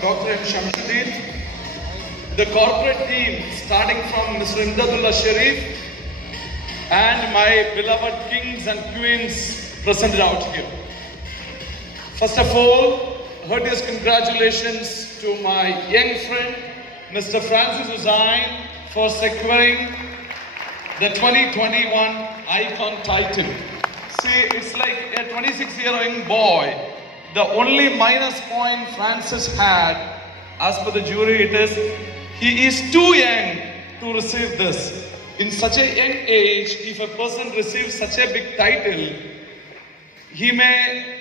Dr. M. Shamsuddin, the corporate team starting from Mr. Imdadullah Sharif, and my beloved kings and queens presented out here. First of all, heartiest congratulations to my young friend, Mr. Francis Hussain, for securing the 2021 Icon title. See, it's like a 26-year-old boy. The only minus point Francis had, as per the jury, it is he is too young to receive this. In such a young age, if a person receives such a big title, he may,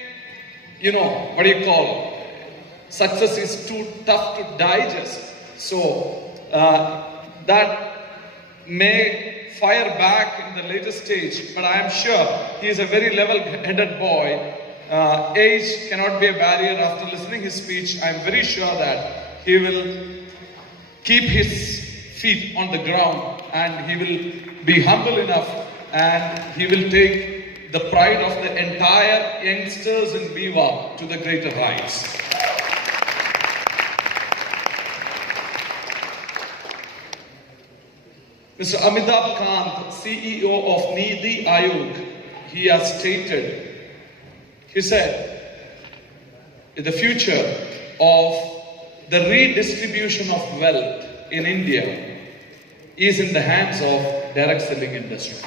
success is too tough to digest. So that may fire back in the later stage, but I am sure he is a very level-headed boy. Age cannot be a barrier. After listening his speech, I am very sure that he will keep his feet on the ground and he will be humble enough and he will take the pride of the entire youngsters in Viva to the greater heights. Mr. Amitabh Kant, CEO of Niti Aayog, he has stated, he said, the future of the redistribution of wealth in India is in the hands of direct selling industry.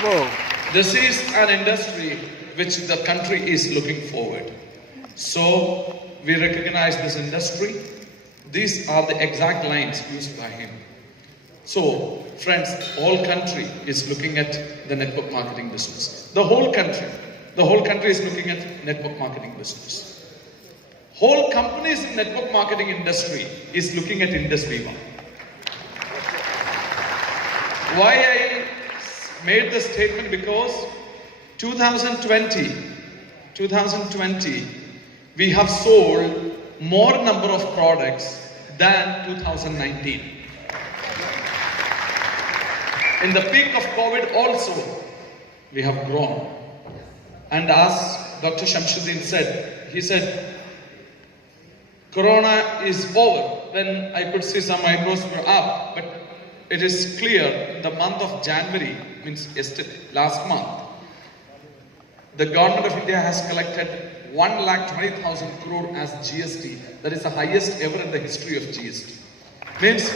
Whoa. This is an industry which the country is looking forward. So we recognize this industry. These are the exact lines used by him. So friends, whole country is looking at the network marketing business. The whole country is looking at network marketing business. Whole companies in network marketing industry is looking at Indus Viva. Why I made this statement? Because 2020, we have sold more number of products than 2019. In the peak of COVID also, we have grown. And as Dr. Shamsuddin said, he said, Corona is over. Then I could see some eyebrows were up, but it is clear in the month of January, means yesterday, last month, the government of India has collected 1,20,000 crore as GST. That is the highest ever in the history of GST. Means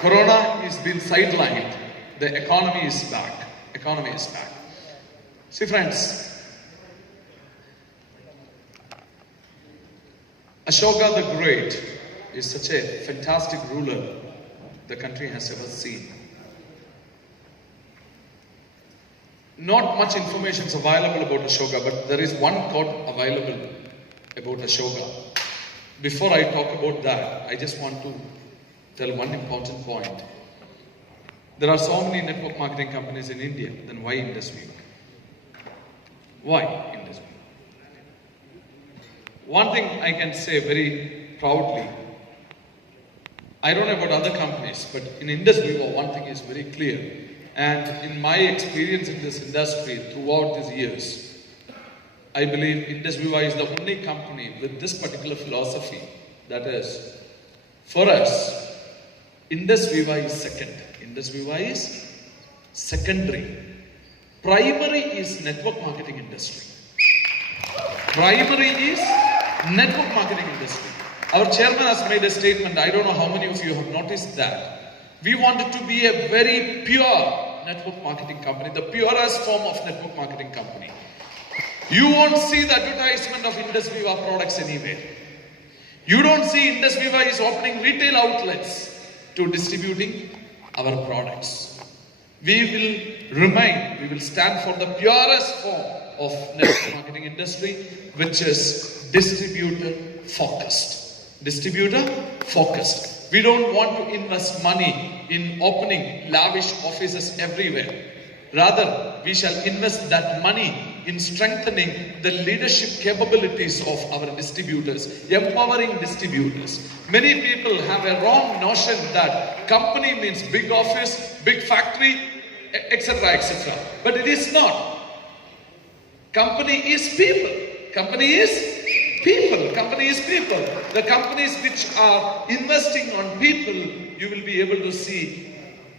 Corona is being sidelined. The economy is back. Economy is back. See friends, Ashoka the Great is such a fantastic ruler the country has ever seen. Not much information is available about Ashoka, but there is one quote available about Ashoka. Before I talk about that, I just want to tell one important point. There are so many network marketing companies in India, then why Indus Viva? Why Indus Viva? One thing I can say very proudly, I don't know about other companies, but in Indus Viva, one thing is very clear. And in my experience in this industry throughout these years, I believe Indus Viva is the only company with this particular philosophy. That is, for us, Indus Viva is second. Indus Viva is secondary. Primary is network marketing industry. Primary is network marketing industry. Our chairman has made a statement. I don't know how many of you have noticed that. We wanted to be a very pure network marketing company, the purest form of network marketing company. You won't see the advertisement of Indus Viva products anywhere. You don't see Indus Viva is opening retail outlets to distributing our products. We will stand for the purest form of network marketing industry, which is distributor focused. Distributor focused. We don't want to invest money in opening lavish offices everywhere. Rather, we shall invest that money in strengthening the leadership capabilities of our distributors, empowering distributors. Many people have a wrong notion that company means big office, big factory, etc., etc. But it is not. Company is people. Company is People, company is people. The companies which are investing on people, you will be able to see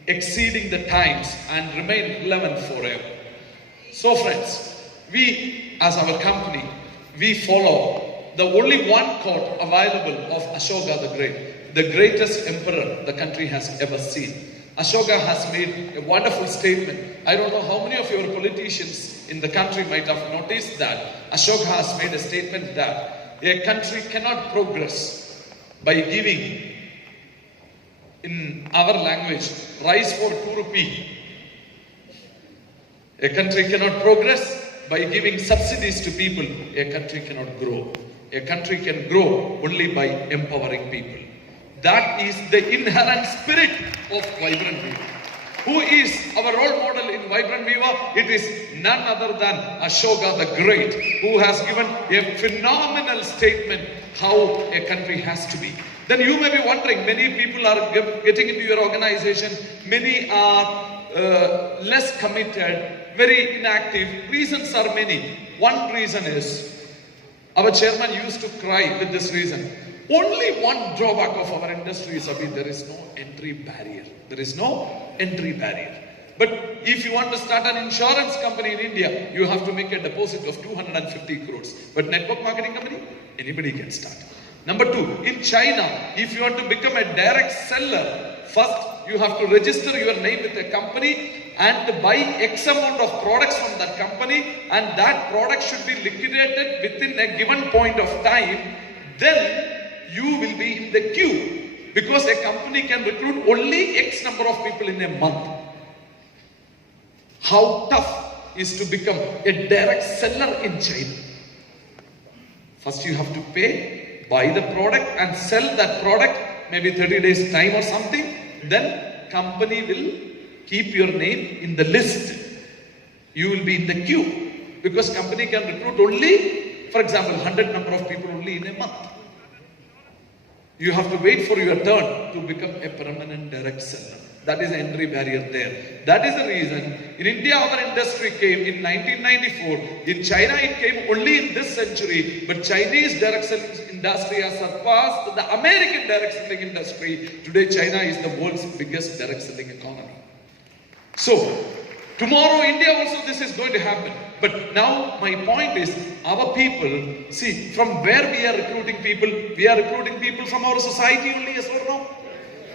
exceeding the times and remain relevant forever. So friends, we as our company, we follow the only one quote available of Ashoka the Great, the greatest emperor the country has ever seen. Ashoka has made a wonderful statement. I don't know how many of your politicians in the country might have noticed that. Ashoka has made a statement that a country cannot progress by giving, in our language, rice for 2 rupee. A country cannot progress by giving subsidies to people. A country cannot grow. A country can grow only by empowering people. That is the inherent spirit of Vibrant Viva. Who is our role model in Vibrant Viva? It is none other than Ashoka the Great, who has given a phenomenal statement how a country has to be. Then you may be wondering, many people are getting into your organization, many are less committed, very inactive. Reasons are many. One reason is, our chairman used to cry with this reason. Only one drawback of our industry is, Abhi, there is no entry barrier. There is no entry barrier. But if you want to start an insurance company in India, you have to make a deposit of 250 crores. But network marketing company, anybody can start. Number two, in China, if you want to become a direct seller, first you have to register your name with a company and buy X amount of products from that company, and that product should be liquidated within a given point of time. Then you will be in the queue, because a company can recruit only X number of people in a month. How tough is to become a direct seller in China? First you have to pay, buy the product and sell that product, maybe 30 days time or something. Then company will keep your name in the list. You will be in the queue, because company can recruit only, for example, 100 number of people only in a month. You have to wait for your turn to become a permanent direct seller. That is the entry barrier there. That is the reason in India our industry came in 1994. In China it came only in this century. But Chinese direct selling industry has surpassed the American direct selling industry. Today China is the world's biggest direct selling economy. So tomorrow India also this is going to happen. But now my point is, our people, see, from where we are recruiting people? We are recruiting people from our society only, yes or no?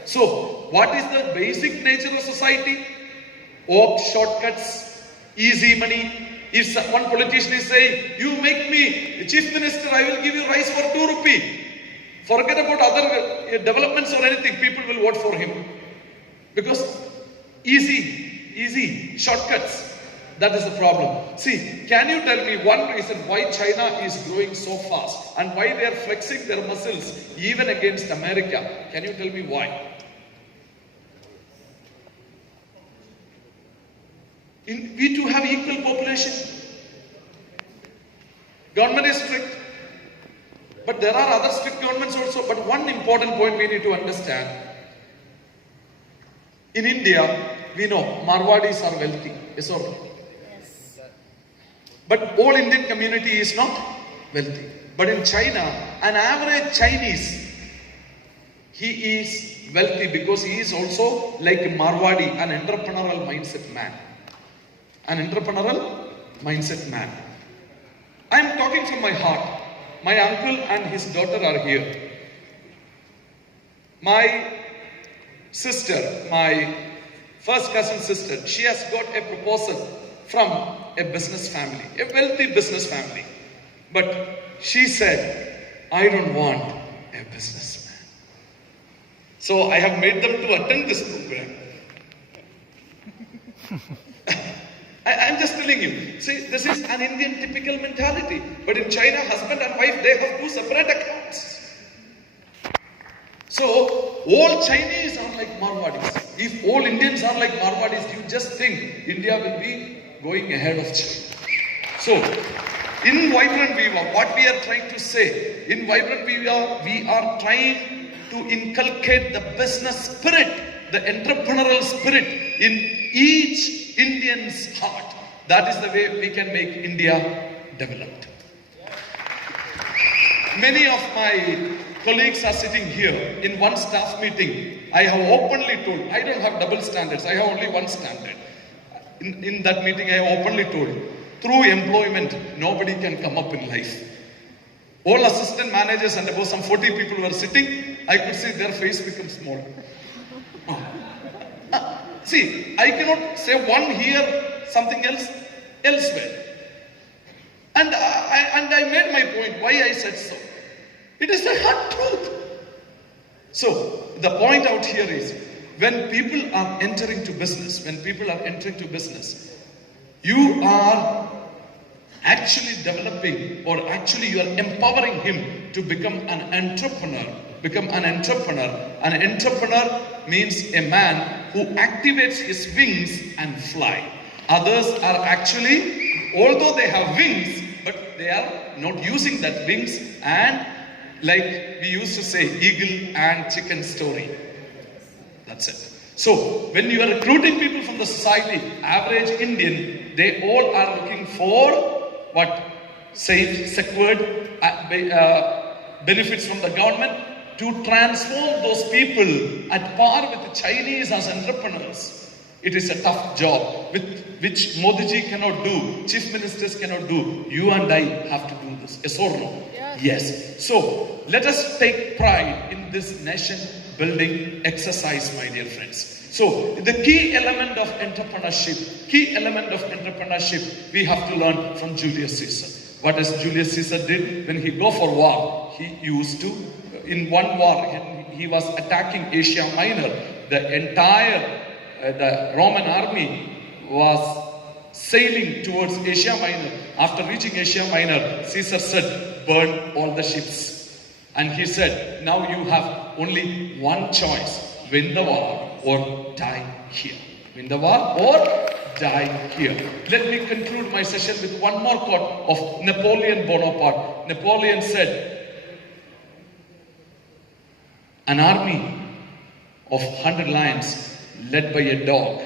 So what is the basic nature of society? Walk shortcuts, easy money. If one politician is saying, you make me chief minister, I will give you rice for 2 rupee. Forget about other developments or anything, people will vote for him. Because easy, shortcuts. That is the problem. See, can you tell me one reason why China is growing so fast and why they are flexing their muscles even against America? Can you tell me why? We too have equal population. Government is strict. But there are other strict governments also. But one important point we need to understand. In India, we know Marwadis are wealthy. Yes or no? But all Indian community is not wealthy. But in China, an average Chinese, he is wealthy because he is also like Marwadi, an entrepreneurial mindset man. An entrepreneurial mindset man. I am talking from my heart. My uncle and his daughter are here. My sister, my first cousin sister, she has got a proposal from a business family, a wealthy business family. But she said, I don't want a businessman. So I have made them to attend this program. I'm just telling you. See, this is an Indian typical mentality. But in China, husband and wife, they have 2 separate accounts. So, all Chinese are like Marwadis. If all Indians are like Marwadis, you just think India will be going ahead of China. So, in Vibrant Viva, what we are trying to say, in Vibrant Viva, we are trying to inculcate the business spirit, the entrepreneurial spirit in each Indian's heart. That is the way we can make India developed. Many of my colleagues are sitting here. In one staff meeting, I have openly told, I don't have double standards, I have only one standard. In that meeting, I have openly told, through employment, nobody can come up in life. All assistant managers and about some 40 people were sitting, I could see their face become small. See, I cannot say one here, something else, elsewhere. And I made my point, why I said so. It is the hard truth. So, the point out here is, when people are entering to business, you are actually developing, or actually you are empowering him to become an entrepreneur. An entrepreneur means a man who activates his wings and fly. Others are actually, although they have wings, but they are not using that wings, and like we used to say, eagle and chicken story. That's it. So, when you are recruiting people from the society, average Indian, they all are looking for what? Safe, secured benefits from the government to transform those people at par with the Chinese as entrepreneurs. It is a tough job which Modi ji cannot do, chief ministers cannot do. You and I have to do this. Yes or no? Yes. So, let us take pride in this nation building exercise, my dear friends. So, the key element of entrepreneurship, we have to learn from Julius Caesar. What does Julius Caesar did when he go for war? He used to, in one war, he was attacking Asia Minor. The entire the Roman army was sailing towards Asia Minor. After reaching Asia Minor, Caesar said, burn all the ships. And he said, now you have only one choice, win the war or die here. Win the war or die here. Let me conclude my session with one more quote of Napoleon Bonaparte. Napoleon said, an army of 100 lions led by a dog,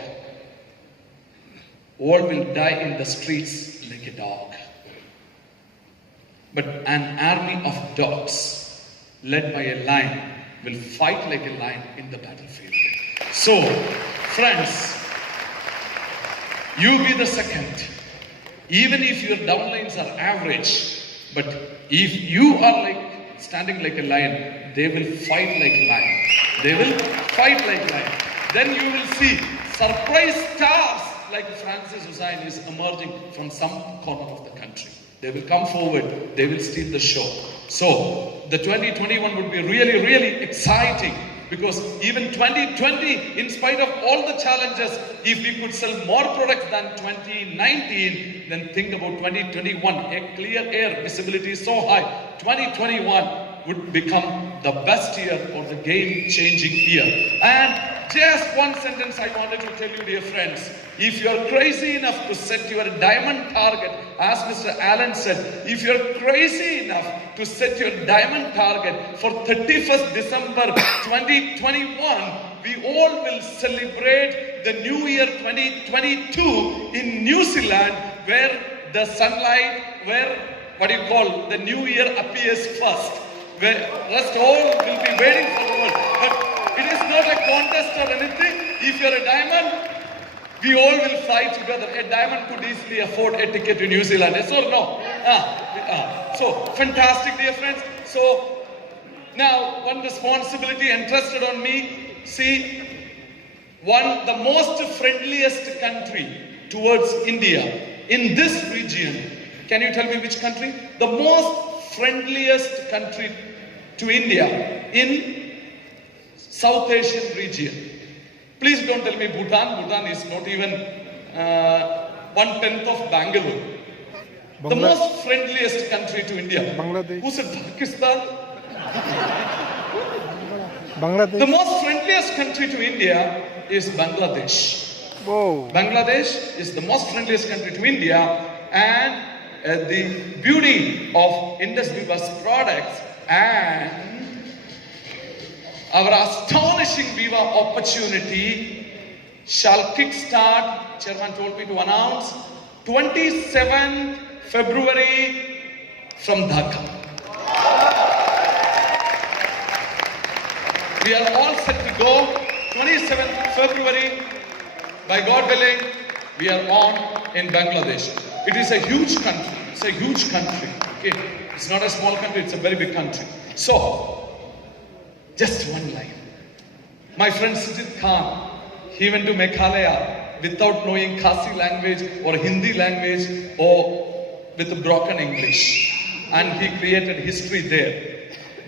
all will die in the streets like a dog. But an army of dogs led by a lion will fight like a lion in the battlefield. So, friends, you be the second. Even if your downlines are average, but if you are like standing like a lion, they will fight like a lion. They will fight like a lion. Then you will see surprise stars like Francis Hussain is emerging from some corner of the country. They will come forward, they will steal the show. So, the 2021 would be really, really exciting, because even 2020, in spite of all the challenges, if we could sell more products than 2019, then think about 2021. A clear air, visibility is so high. 2021 would become the best year or the game-changing year. And just one sentence I wanted to tell you, dear friends. If you're crazy enough to set your diamond target, as Mr. Allen said, if you're crazy enough to set your diamond target for 31st December 2021, we all will celebrate the New Year 2022 in New Zealand, where the sunlight, where the New Year appears first, where rest all will be waiting for the world. But it is not a contest or anything. If you're a diamond, we all will fly together. A diamond could easily afford a ticket to New Zealand. Yes or no? So, fantastic, dear friends. So, now one responsibility entrusted on me. See, the most friendliest country towards India in this region. Can you tell me which country? The most friendliest country to India in South Asian region. Please don't tell me Bhutan. Bhutan is not even 1/10 of Bangalore. The most friendliest country to India. Bangladesh. Who said Pakistan? Bangladesh. The most friendliest country to India is Bangladesh. Whoa. Bangladesh is the most friendliest country to India, and the beauty of Indus Viva's products and our astonishing Viva opportunity shall kickstart, Chairman told me to announce, 27th February from Dhaka. We are all set to go. 27th February, by God willing, we are on in Bangladesh. It is a huge country. It's a huge country. Okay, it's not a small country. It's a very big country. So, just one line. My friend Sujit Khan, he went to Meghalaya without knowing Khasi language or Hindi language or with broken English, and he created history there.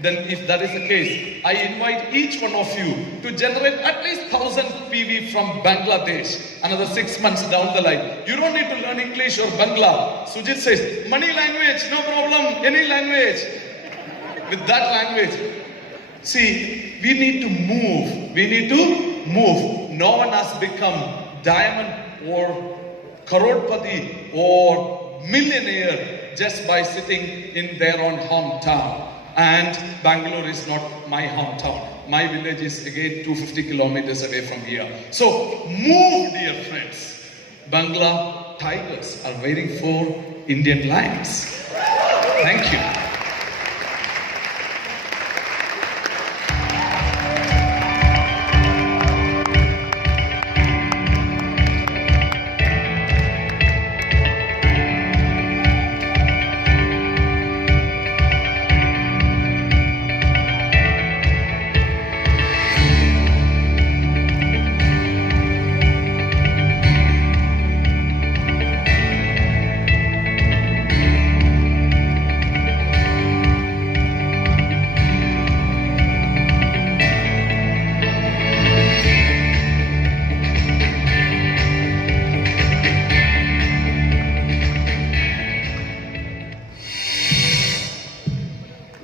Then if that is the case, I invite each one of you to generate at least 1,000 PV from Bangladesh another 6 months down the line. You don't need to learn English or Bangla. Sujit says, money language, no problem, any language. With that language. See, we need to move. We need to move. No one has become diamond or crorepati or millionaire just by sitting in their own hometown. And Bangalore is not my hometown. My village is again 250 kilometers away from here. So move, dear friends. Bangla tigers are waiting for Indian lions. Thank you.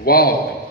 Wow.